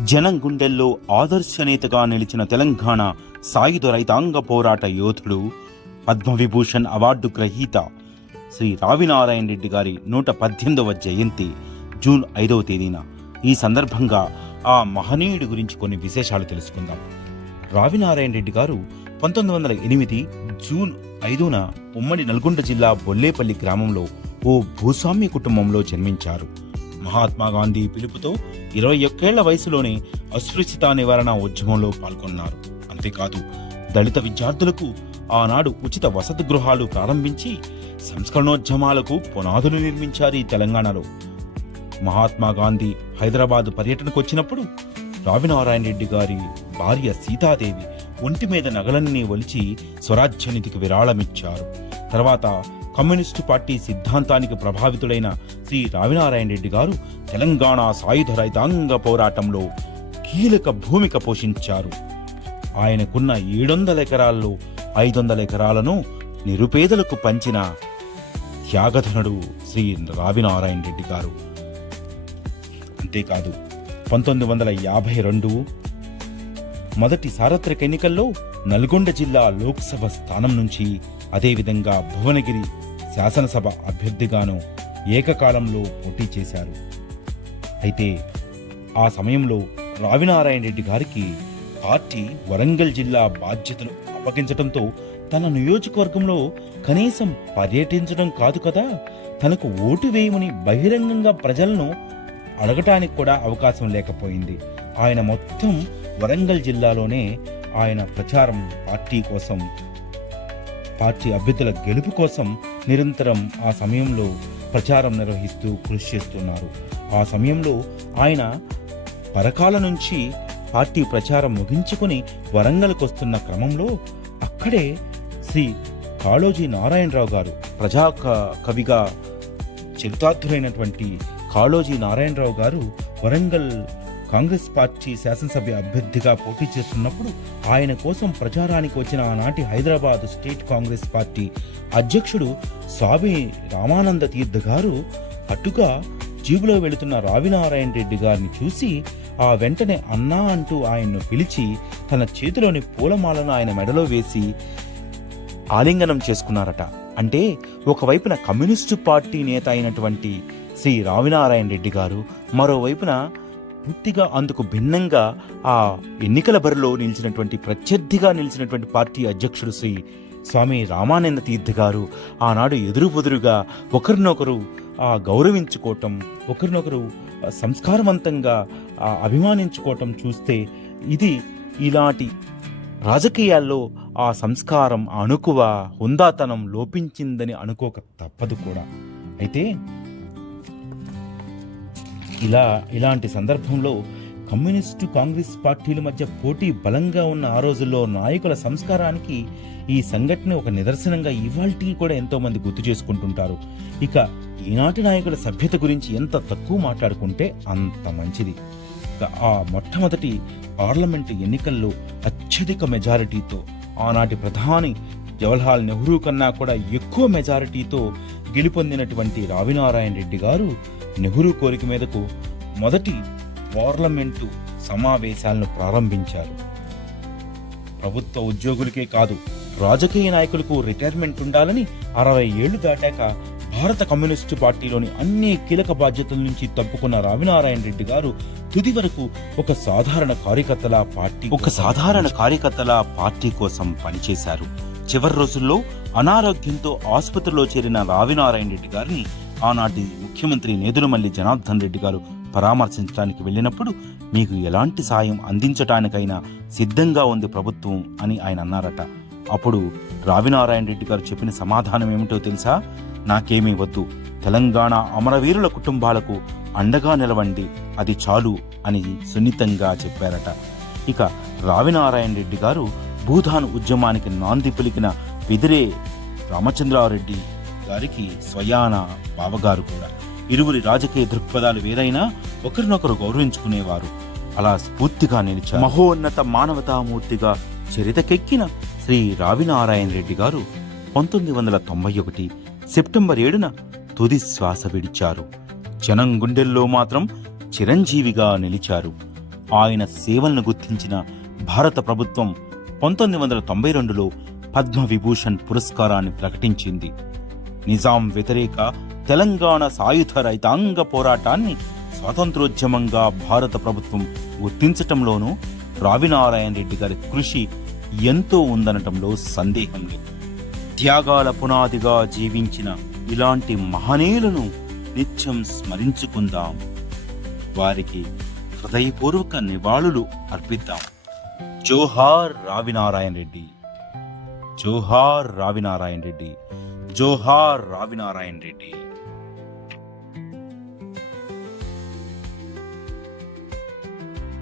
జనం గుండెల్లో ఆదర్శ నేతగా నిలిచిన తెలంగాణ సాయుధ రైతాంగ పోరాట యోధుడు పద్మవిభూషణ్ అవార్డు గ్రహీత శ్రీ రావినారాయణ రెడ్డి గారి నూట పద్దెనిమిదవ జయంతి జూన్ ఐదవ తేదీన. ఈ సందర్భంగా ఆ మహనీయుడి గురించి కొన్ని విశేషాలు తెలుసుకుందాం. రావినారాయణ రెడ్డి గారు పంతొమ్మిది వందల ఎనిమిది జూన్ ఐదున ఉమ్మడి నల్గొండ జిల్లా బొల్లేపల్లి గ్రామంలో ఓ భూస్వామ్య కుటుంబంలో జన్మించారు. మహాత్మా గాంధీ పిలుపుతో ఇరవై ఒక్కేళ్ళ వయసులోనే అస్పృశ్యత నివారణ ఉద్యమంలో పాల్గొన్నారు. అంతేకాదు దళిత విద్యార్థులకు ఆనాడు ఉచిత వసతి గృహాలు ప్రారంభించి సంస్కరణోద్యమాలకు పునాదులు నిర్మించారు ఈ తెలంగాణలో. మహాత్మా గాంధీ హైదరాబాద్ పర్యటనకు వచ్చినప్పుడు రావినారాయణ రెడ్డి గారి భార్య సీతాదేవి ఒంటి మీద నగలన్నీ ఒలిచి స్వరాజ్యనిధికి విరాళమిచ్చారు. తర్వాత కమ్యూనిస్టు పార్టీ సిద్ధాంతానికి ప్రభావితుడైన శ్రీ రావినారాయణ రెడ్డి గారు తెలంగాణ సాయుధ రైతాంగ పోరాటంలో కీలక భూమిక పోషించారు. ఆయనకున్న ఏడొందల ఎకరాల్లో ఐదు వందల ఎకరాలను నిరుపేదలకు పంచిన త్యాగధనుడు శ్రీ రావినారాయణ రెడ్డి గారు. అంతేకాదు పంతొమ్మిది వందల యాభై రెండు మొదటి సార్వత్రిక ఎన్నికల్లో నల్గొండ జిల్లా లోక్సభ స్థానం నుంచి అదేవిధంగా భువనగిరి శాసనసభ అభ్యర్థిగాను ఏకకాలంలో పోటీ చేశారు. అయితే ఆ సమయంలో రావినారాయణ రెడ్డి గారికి పార్టీ వరంగల్ జిల్లా బాధ్యతలు అప్పగించడంతో తన నియోజకవర్గంలో కనీసం పర్యటించడం కాదు కదా తనకు ఓటు వేయమని బహిరంగంగా ప్రజలను అడగటానికి కూడా అవకాశం లేకపోయింది. ఆయన మొత్తం వరంగల్ జిల్లాలోనే ఆయన ప్రచారం పార్టీ కోసం పార్టీ అభ్యర్థుల గెలుపు కోసం నిరంతరం ఆ సమయంలో ప్రచారం నిర్వహిస్తూ కృషి చేస్తున్నారు. ఆ సమయంలో ఆయన పరకాల నుంచి పార్టీ ప్రచారం ముగించుకుని వరంగల్కి వస్తున్న క్రమంలో అక్కడే శ్రీ కాళోజీ నారాయణరావు గారు ప్రజా క- కవిగా చరితార్థులైనటువంటి కాళోజీ నారాయణరావు గారు వరంగల్ కాంగ్రెస్ పార్టీ శాసనసభ్య అభ్యర్థిగా పోటీ చేస్తున్నప్పుడు ఆయన కోసం ప్రచారానికి వచ్చిన ఆనాటి హైదరాబాద్ స్టేట్ కాంగ్రెస్ పార్టీ అధ్యక్షుడు స్వామి రామానంద తీర్థ గారు అటుగా జీబులో వెళుతున్న రావినారాయణ రెడ్డి గారిని చూసి ఆ వెంటనే అన్నా అంటూ ఆయన్ను పిలిచి తన చేతిలోని పూలమాలను ఆయన మెడలో వేసి ఆలింగనం చేసుకున్నారట. అంటే ఒకవైపున కమ్యూనిస్టు పార్టీ నేత అయినటువంటి శ్రీ రావినారాయణ రెడ్డి గారు మరోవైపున పూర్తిగా అందుకు భిన్నంగా ఆ ఎన్నికల బరిలో నిలిచినటువంటి ప్రత్యర్థిగా నిలిచినటువంటి పార్టీ అధ్యక్షుడు శ్రీ స్వామి రామానంద తీర్థ గారు ఆనాడు ఎదురు బుదురుగా ఒకరినొకరు ఆ గౌరవించుకోవటం ఒకరినొకరు సంస్కారవంతంగా అభిమానించుకోవటం చూస్తే ఇది ఇలాంటి రాజకీయాల్లో ఆ సంస్కారం అణుకువ హుందాతనం లోపించిందని అనుకోక తప్పదు కూడా. అయితే ఇలా ఇలాంటి సందర్భంలో కమ్యూనిస్టు కాంగ్రెస్ పార్టీల మధ్య పోటీ బలంగా ఉన్న ఆ రోజుల్లో నాయకుల సంస్కారానికి ఈ సంఘటన ఒక నిదర్శనంగా ఇవాల్టికి కూడా ఎంతోమంది గుర్తు చేసుకుంటుంటారు. ఇక ఈనాటి నాయకుల సభ్యత గురించి ఎంత తక్కువ మాట్లాడుకుంటే అంత మంచిది. ఆ మొట్టమొదటి పార్లమెంటు ఎన్నికల్లో అత్యధిక మెజారిటీతో ఆనాటి ప్రధాని జవహర్లాల్ నెహ్రూ కన్నా కూడా ఎక్కువ మెజారిటీతో గెలుపొందినటువంటి రావినారాయణ రెడ్డి గారు నెహ్రూ కోరిక మేరకు మొదటి పార్లమెంటు సమావేశాలను ప్రారంభించారు. ప్రభుత్వ ఉద్యోగులకే కాదు రాజకీయ నాయకులకు రిటైర్మెంట్ ఉండాలని అరవై ఏళ్ళు దాటాక భారత కమ్యూనిస్టు పార్టీలోని అన్ని కీలక బాధ్యతల నుంచి తప్పుకున్న రావినారాయణ రెడ్డి గారు తుది వరకు ఒక సాధారణ కార్యకర్తల పార్టీ ఒక సాధారణ కార్యకర్తల పార్టీ కోసం పనిచేశారు. చివరి రోజుల్లో అనారోగ్యంతో ఆసుపత్రిలో చేరిన రావినారాయణ రెడ్డి గారిని ఆనాటి ముఖ్యమంత్రి నేదురుమల్లి జనార్దన్ రెడ్డి గారు పరామర్శించడానికి వెళ్ళినప్పుడు మీకు ఎలాంటి సాయం అందించటానికైనా సిద్ధంగా ఉంది ప్రభుత్వం అని ఆయన అన్నారట. అప్పుడు రావినారాయణ రెడ్డి గారు చెప్పిన సమాధానం ఏమిటో తెలుసా? నాకేమీ వద్దు. తెలంగాణ అమరవీరుల కుటుంబాలకు అండగా నిలవండి. అది చాలు అని సున్నితంగా చెప్పారట. ఇక రావినారాయణ రెడ్డి గారు భూధాన్ ఉద్యమానికి నాంది పలికిన విదిరే రామచంద్రారెడ్డి గారికి స్వయాన బావగారు కూడా. ఇరువురి రాజకీయ దృక్పథాలు వేరైనా ఒకరినొకరు గౌరవించుకునేవారు. అలా స్ఫూర్తిగా నిలిచారు. మహోన్నత మానవతామూర్తిగా చరితకెక్కిన శ్రీ రావినారాయణ రెడ్డి గారు పంతొమ్మిది వందల తొంభై ఒకటి సెప్టెంబర్ ఏడున తుది శ్వాస విడిచారు. జనం గుండెల్లో మాత్రం చిరంజీవిగా నిలిచారు. ఆయన సేవలను గుర్తించిన భారత ప్రభుత్వం పంతొమ్మిది వందల తొంభై రెండులో పద్మ విభూషణ్ పురస్కారాన్ని ప్రకటించింది. నిజాం వ్యతిరేక తెలంగాణ సాయుధ రైతాంగ పోరాటాన్ని స్వాతంత్రోద్యమంగా భారత ప్రభుత్వం గుర్తించటంలోనూ రావినారాయణ రెడ్డి గారి కృషి ఎంతో ఉందనటంలో సందేహం లేదు. త్యాగాల పునాదిగా జీవించిన ఇలాంటి మహనీయులను నిత్యం స్మరించుకుందాం. వారికి హృదయపూర్వక నివాళులు అర్పిద్దాం. జోహార్ రావినారాయణ రెడ్డి. జోహార్ రావినారాయణ రెడ్డి. జోహార్ రావినారాయణ రెడ్డి.